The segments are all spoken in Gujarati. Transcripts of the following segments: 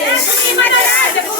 Yes,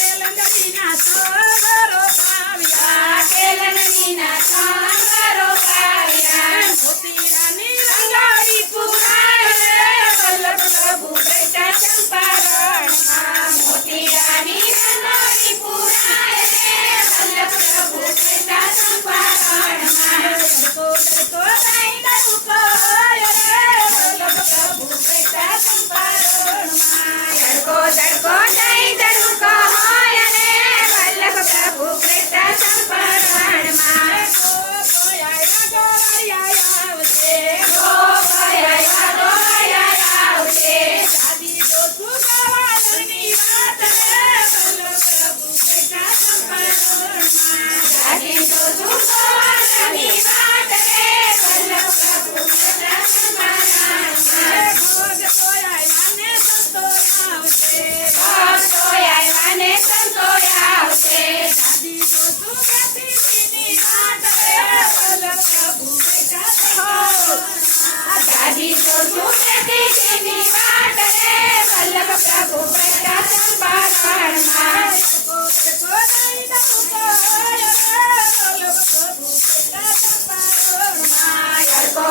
Go, go.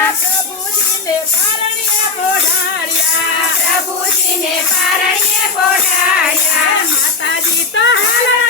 પ્રભુજીને પારણીએ પોઢાડ્યા. પ્રભુજીને પારણ્ય પોઢાડ્યા. માતાજી તો હાલ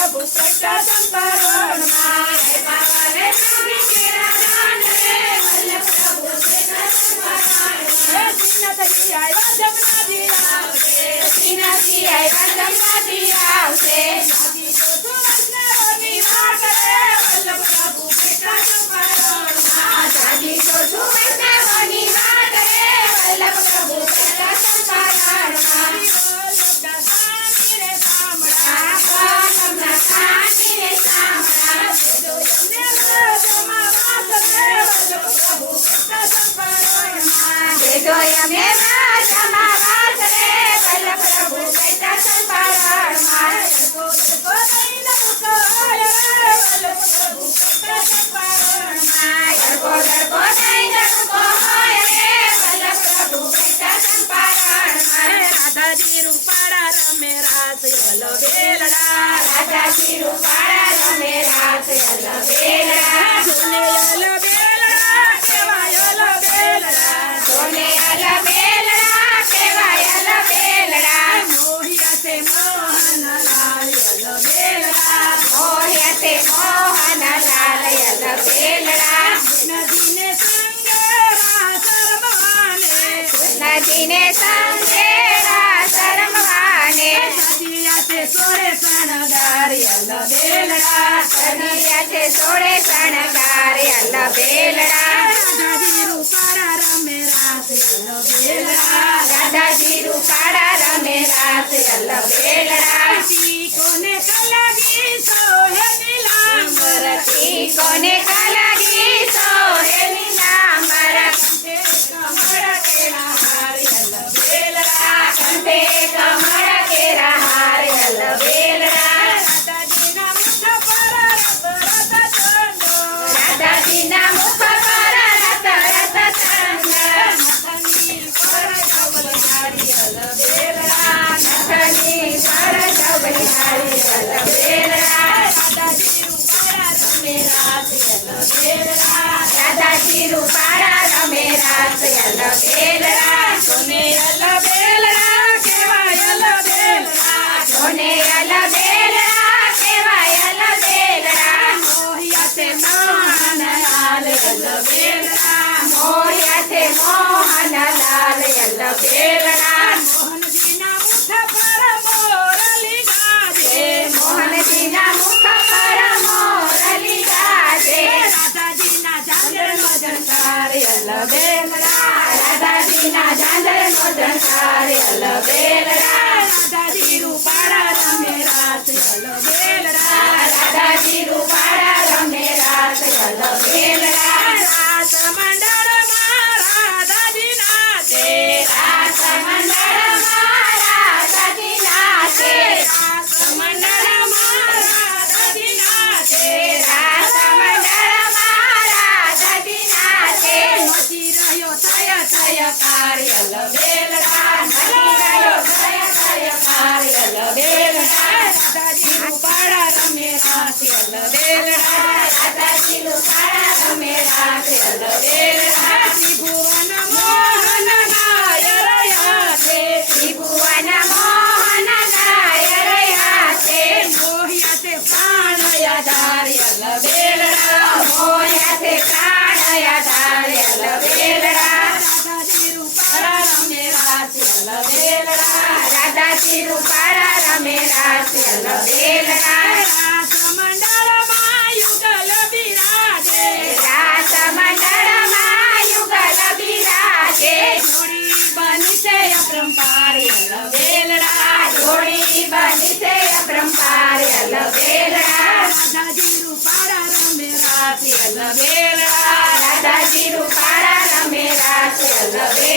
Dance. રાધાજી રૂપાળા રમે રાસ યલો બેલડા રાધાજી રૂપાળા રમે રાસ યલો બેલડા સોને યલો બેલડા કેવાય યલો બેલડા સોને યલો બેલડા કેવાય યલો બેલડા મોહિયા સે મોહન લાલ યલો બેલડા મોહિયા સે મોહન લાલ યલો બેલડા નદીને સંગે રાસ રમવાને નદીને સંગે સોળે શણગાર યલો બેલડા સજિયા છે સોળે શણગાર યલો બેલડા રાધાજી રૂપાળા રમે રાસ યલો બેલડા રાધાજી રૂપાળા રમે રાસ યલો બેલડા કોને કલાગી સોહે નીલાંબર કોને કલાગી રાધાજી રૂપાળા રમે રાસ યલો બેલડા સોને યલો બેલડા કેવાય યલો બેલડા સોને યલો બેલડા કેવાય યલો બેલડા મોહિયા તે મોહન લાલ યલો બેલડા મોહિયા તે મોહન લાલ યલો મોહનજીના મુખ પર મોરલી ગાજે. મોહનજીના મુખ પર મોરલી ગાજે. રાધાજીના જાંજરનો ઝંકાર યલો બેલડા રાધાજીના ઝાંઝરનો ઝંકાર યલો બેલડા રાધાજી રૂપાળા રમે રાસ યલો બેલડા રાધાજી રૂપાળા રમે રાત યલો રાધા રાધાજી રૂપાળા રમે રાસેલ બેલડા રમેરા રાધાજી રૂપાળા રમેરા છે.